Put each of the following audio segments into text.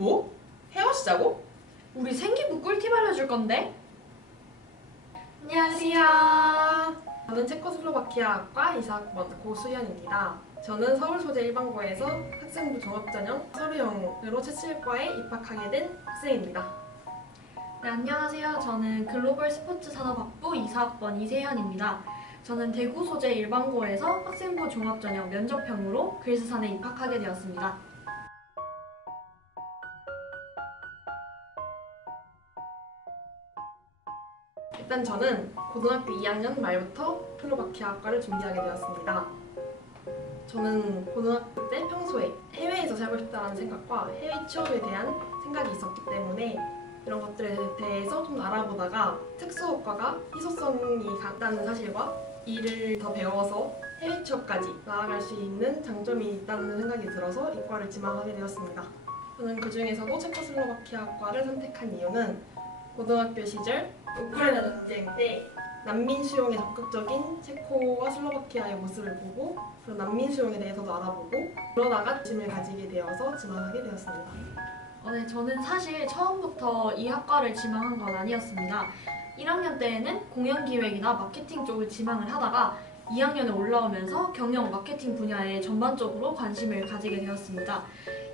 뭐? 헤어지자고? 우리 생기부 꿀팁 알려줄 건데? 안녕하세요. 저는 체코슬로바키아학과 이사학번 고수연입니다. 저는 서울 소재 일반고에서 학생부 종합전형 서류형으로 채칠과에 입학하게 된 학생입니다. 네, 안녕하세요. 저는 글로벌 스포츠 산업학부 이사학번 이세현입니다. 저는 대구 소재 일반고에서 학생부 종합전형 면접형으로 그리스산에 입학하게 되었습니다. 일단 저는 고등학교 2학년 말부터 슬로바키아학과를 준비하게 되었습니다. 저는 고등학교 때 평소에 해외에서 살고 싶다는 생각과 해외 취업에 대한 생각이 있었기 때문에 이런 것들에 대해서 좀 알아보다가 특수학과가 희소성이 강하다는 사실과 일을 더 배워서 해외 취업까지 나아갈 수 있는 장점이 있다는 생각이 들어서 이과를 지망하게 되었습니다. 저는 그 중에서도 체코슬로바키아학과를 선택한 이유는 고등학교 시절 우크라이나 전쟁 때 난민 수용에 적극적인 체코와 슬로바키아의 모습을 보고 그런 난민 수용에 대해서도 알아보고 그러다가 관심을 가지게 되어서 지망하게 되었습니다. 네, 저는 사실 처음부터 이 학과를 지망한 건 아니었습니다. 1학년 때에는 공연기획이나 마케팅 쪽을 지망을 하다가 2학년에 올라오면서 경영 마케팅 분야에 전반적으로 관심을 가지게 되었습니다.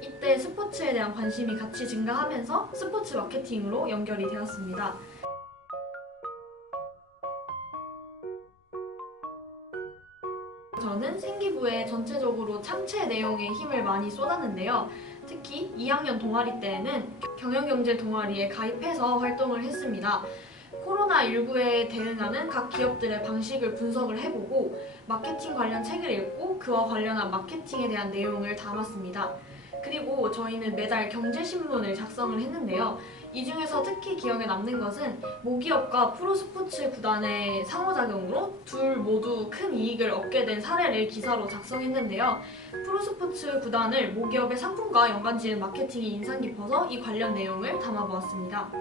이때 스포츠에 대한 관심이 같이 증가하면서 스포츠 마케팅으로 연결이 되었습니다. 저는 생기부에 전체적으로 창체 내용에 힘을 많이 쏟았는데요. 특히 2학년 동아리 때에는 경영경제 동아리에 가입해서 활동을 했습니다. 코로나19에 대응하는 각 기업들의 방식을 분석을 해보고 마케팅 관련 책을 읽고 그와 관련한 마케팅에 대한 내용을 담았습니다. 그리고 저희는 매달 경제신문을 작성을 했는데요. 이 중에서 특히 기억에 남는 것은 모기업과 프로스포츠 구단의 상호작용으로 둘 모두 큰 이익을 얻게 된 사례를 기사로 작성했는데요. 프로스포츠 구단을 모기업의 상품과 연관지은 마케팅이 인상 깊어서 이 관련 내용을 담아보았습니다.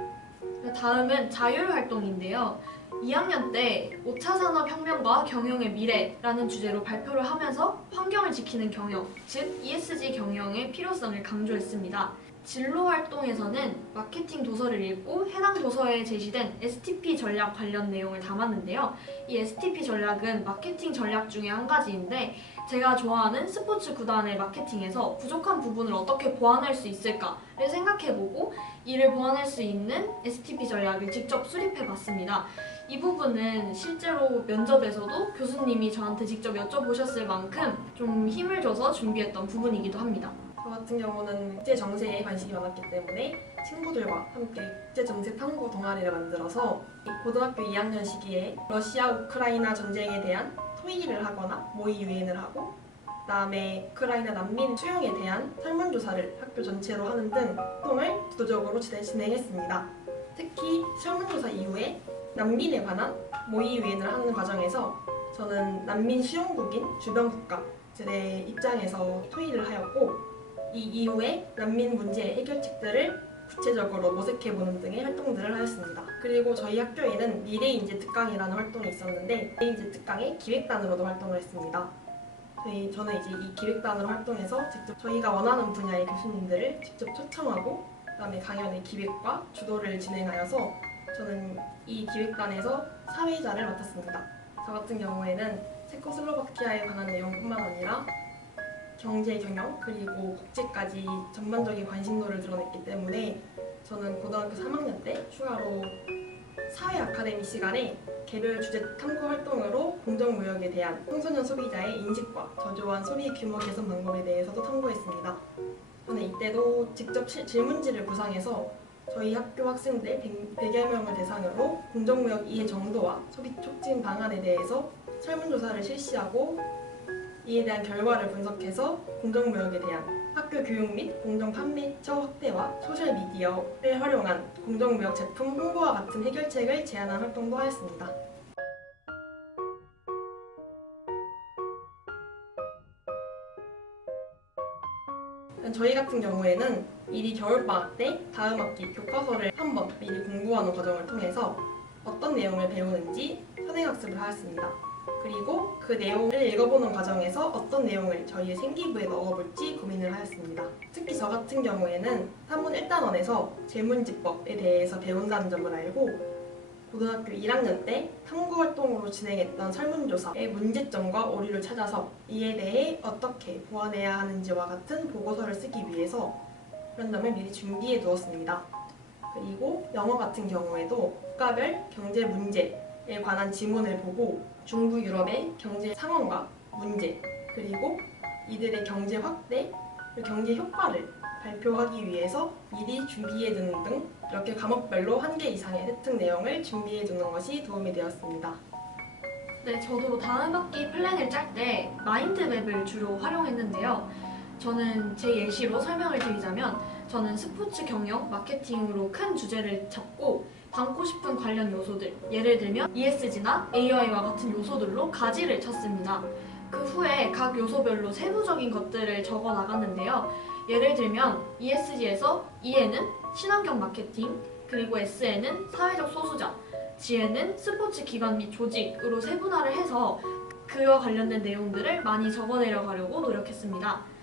다음은 자율활동인데요. 2학년 때 5차 산업혁명과 경영의 미래라는 주제로 발표를 하면서 환경을 지키는 경영, 즉 ESG 경영의 필요성을 강조했습니다. 진로 활동에서는 마케팅 도서를 읽고 해당 도서에 제시된 STP 전략 관련 내용을 담았는데요. 이 STP 전략은 마케팅 전략 중에 한 가지인데 제가 좋아하는 스포츠 구단의 마케팅에서 부족한 부분을 어떻게 보완할 수 있을까를 생각해보고 이를 보완할 수 있는 STP 전략을 직접 수립해봤습니다. 이 부분은 실제로 면접에서도 교수님이 저한테 직접 여쭤보셨을 만큼 좀 힘을 줘서 준비했던 부분이기도 합니다. 저 같은 경우는 국제 정세에 관심이 많았기 때문에 친구들과 함께 국제 정세 탐구 동아리를 만들어서 고등학교 2학년 시기에 러시아 우크라이나 전쟁에 대한 토의를 하거나 모의 유인을 하고 그다음에 우크라이나 난민 수용에 대한 설문조사를 학교 전체로 하는 등 활동을 주도적으로 진행했습니다. 특히 설문조사 이후에 난민에 관한 모의 유인을 하는 과정에서 저는 난민 수용국인 주변 국가들의 입장에서 토의를 하였고 이 이후에 난민 문제의 해결책들을 구체적으로 모색해보는 등의 활동들을 하였습니다. 그리고 저희 학교에는 미래인재 특강이라는 활동이 있었는데 미래인재 특강의 기획단으로도 활동을 했습니다. 저는 이제 이 기획단으로 활동해서 직접 저희가 원하는 분야의 교수님들을 직접 초청하고 그다음에 강연의 기획과 주도를 진행하여서 저는 이 기획단에서 사회자를 맡았습니다. 저 같은 경우에는 체코슬로바키아에 관한 내용뿐만 아니라 경제, 경영, 그리고 국제까지 전반적인 관심도를 드러냈기 때문에 저는 고등학교 3학년 때 추가로 사회 아카데미 시간에 개별 주제 탐구 활동으로 공정무역에 대한 청소년 소비자의 인식과 저조한 소비 규모 개선 방법에 대해서도 탐구했습니다. 저는 이때도 직접 질문지를 구상해서 저희 학교 학생들 100여 명을 대상으로 공정무역 이해 정도와 소비 촉진 방안에 대해서 설문조사를 실시하고 이에 대한 결과를 분석해서 공정무역에 대한 학교 교육 및 공정 판매처 확대와 소셜미디어를 활용한 공정무역 제품 홍보와 같은 해결책을 제안한 활동도 하였습니다. 저희 같은 경우에는 미리 겨울방학 때 다음 학기 교과서를 한번 미리 공부하는 과정을 통해서 어떤 내용을 배우는지 선행학습을 하였습니다. 그리고 그 내용을 읽어보는 과정에서 어떤 내용을 저희의 생기부에 넣어볼지 고민을 하였습니다. 특히 저 같은 경우에는 산문 1단원에서 제문지법에 대해서 배운다는 점을 알고 고등학교 1학년 때 탐구활동으로 진행했던 설문조사의 문제점과 오류를 찾아서 이에 대해 어떻게 보완해야 하는지와 같은 보고서를 쓰기 위해서 그런 점을 미리 준비해 두었습니다. 그리고 영어 같은 경우에도 국가별 경제 문제에 관한 지문을 보고 중부 유럽의 경제 상황과 문제, 그리고 이들의 경제 확대, 그리고 경제 효과를 발표하기 위해서 미리 준비해 두는 등 이렇게 과목별로 1개 이상의 획득 내용을 준비해 두는 것이 도움이 되었습니다. 네, 저도 다음 학기 플랜을 짤 때 마인드맵을 주로 활용했는데요. 저는 제 예시로 설명을 드리자면 저는 스포츠 경영, 마케팅으로 큰 주제를 잡고 담고 싶은 관련 요소들, 예를 들면 ESG나 AI와 같은 요소들로 가지를 쳤습니다. 그 후에 각 요소별로 세부적인 것들을 적어 나갔는데요. 예를 들면 ESG에서 E에는 친환경 마케팅, 그리고 S에는 사회적 소수자, G에는 스포츠 기관 및 조직으로 세분화를 해서 그와 관련된 내용들을 많이 적어내려가려고 노력했습니다.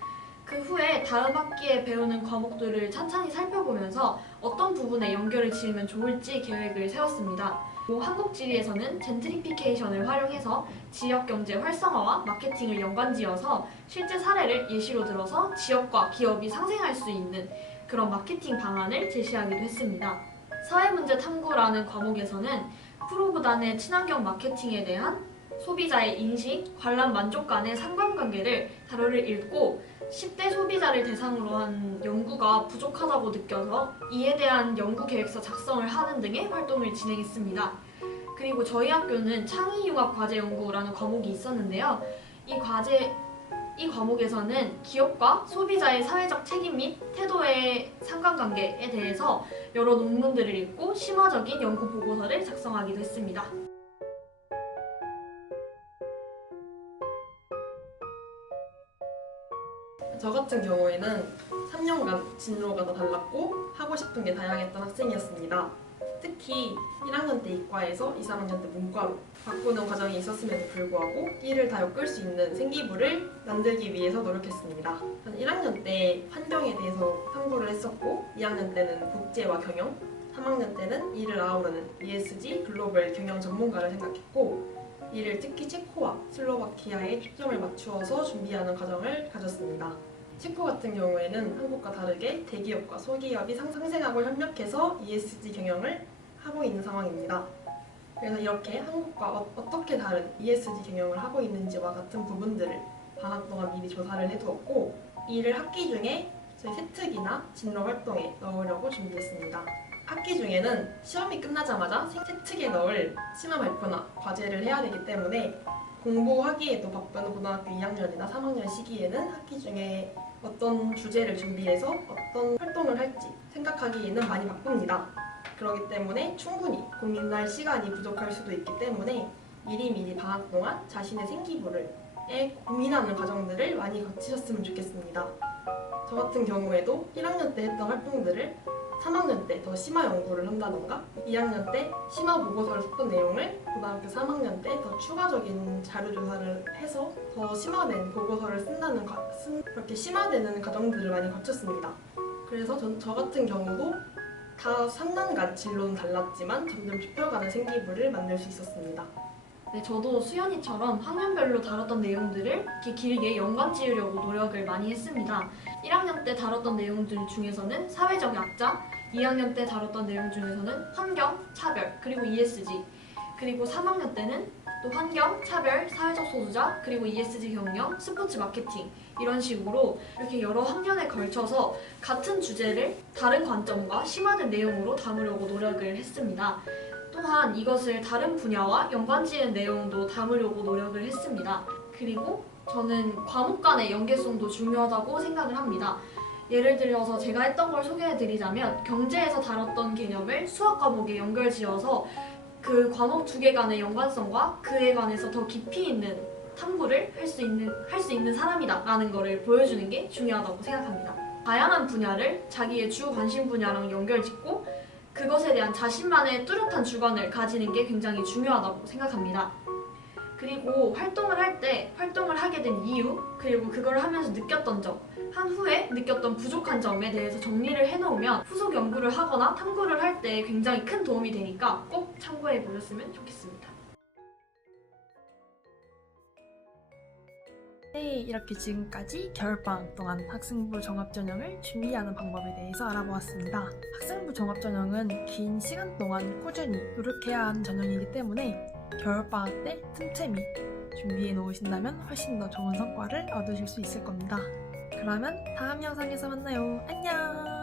그 후에 다음 학기에 배우는 과목들을 찬찬히 살펴보면서 어떤 부분에 연결을 지으면 좋을지 계획을 세웠습니다. 한국지리에서는 젠트리피케이션을 활용해서 지역경제 활성화와 마케팅을 연관지어서 실제 사례를 예시로 들어서 지역과 기업이 상생할 수 있는 그런 마케팅 방안을 제시하기도 했습니다. 사회문제 탐구라는 과목에서는 프로보단의 친환경 마케팅에 대한 소비자의 인식, 관람 만족 간의 상관관계를 자료를 읽고 10대 소비자를 대상으로 한 연구가 부족하다고 느껴서 이에 대한 연구 계획서 작성을 하는 등의 활동을 진행했습니다. 그리고 저희 학교는 창의융합과제연구라는 과목이 있었는데요. 이 과목에서는 기업과 소비자의 사회적 책임 및 태도의 상관관계에 대해서 여러 논문들을 읽고 심화적인 연구 보고서를 작성하기도 했습니다. 저 같은 경우에는 3년간 진로가 다 달랐고 하고 싶은 게 다양했던 학생이었습니다. 특히 1학년 때 이과에서 2, 3학년 때 문과로 바꾸는 과정이 있었음에도 불구하고 이를 다 엮을 수 있는 생기부를 만들기 위해서 노력했습니다. 저는 1학년 때 환경에 대해서 탐구를 했었고 2학년 때는 국제와 경영, 3학년 때는 이를 아우르는 ESG 글로벌 경영 전문가를 생각했고 이를 특히 체코와 슬로바키아에 초점을 맞추어서 준비하는 과정을 가졌습니다. 체코 같은 경우에는 한국과 다르게 대기업과 소기업이 상생하고 협력해서 ESG 경영을 하고 있는 상황입니다. 그래서 이렇게 한국과 어떻게 다른 ESG 경영을 하고 있는지와 같은 부분들을 방학 동안 미리 조사를 해두었고 이를 학기 중에 저희 세특이나 진로 활동에 넣으려고 준비했습니다. 학기 중에는 시험이 끝나자마자 세특에 넣을 심화 발표나 과제를 해야 되기 때문에 공부하기에도 바쁜 고등학교 2학년이나 3학년 시기에는 학기 중에 어떤 주제를 준비해서 어떤 활동을 할지 생각하기에는 많이 바쁩니다. 그렇기 때문에 충분히 고민할 시간이 부족할 수도 있기 때문에 미리미리 방학 동안 자신의 생기부를 고민하는 과정들을 많이 거치셨으면 좋겠습니다. 저 같은 경우에도 1학년 때 했던 활동들을 3학년 때 더 심화 연구를 한다던가 2학년 때 심화 보고서를 썼던 내용을 고등학교 3학년 때 더 추가적인 자료 조사를 해서 더 심화된 보고서를 그렇게 심화되는 과정들을 많이 거쳤습니다. 그래서 저 같은 경우도 다 3년간 진로는 달랐지만 점점 좁혀가는 생기부를 만들 수 있었습니다. 네, 저도 수연이처럼 학년별로 다뤘던 내용들을 이렇게 길게 연관 지으려고 노력을 많이 했습니다. 1학년 때 다뤘던 내용들 중에서는 사회적 약자, 2학년 때 다뤘던 내용 중에서는 환경, 차별, 그리고 ESG, 그리고 3학년 때는 또 환경, 차별, 사회적 소수자, 그리고 ESG 경영, 스포츠 마케팅 이런 식으로 이렇게 여러 학년에 걸쳐서 같은 주제를 다른 관점과 심화된 내용으로 담으려고 노력을 했습니다. 또한 이것을 다른 분야와 연관지은 내용도 담으려고 노력을 했습니다. 그리고 저는 과목 간의 연계성도 중요하다고 생각을 합니다. 예를 들어서 제가 했던 걸 소개해드리자면 경제에서 다뤘던 개념을 수학 과목에 연결지어서 그 과목 2개 간의 연관성과 그에 관해서 더 깊이 있는 탐구를 할 수 있는 사람이다 라는 것을 보여주는 게 중요하다고 생각합니다. 다양한 분야를 자기의 주 관심 분야랑 연결짓고 그것에 대한 자신만의 뚜렷한 주관을 가지는 게 굉장히 중요하다고 생각합니다. 그리고 활동을 할 때 활동을 하게 된 이유, 그리고 그걸 하면서 느꼈던 점, 한 후에 느꼈던 부족한 점에 대해서 정리를 해놓으면 후속 연구를 하거나 탐구를 할 때 굉장히 큰 도움이 되니까 꼭 참고해 보셨으면 좋겠습니다. 네, 이렇게 지금까지 겨울방학 동안 학생부 종합전형을 준비하는 방법에 대해서 알아보았습니다. 학생부 종합전형은 긴 시간 동안 꾸준히 노력해야 하는 전형이기 때문에 겨울방학 때 틈틈이 준비해 놓으신다면 훨씬 더 좋은 성과를 얻으실 수 있을 겁니다. 그러면 다음 영상에서 만나요. 안녕!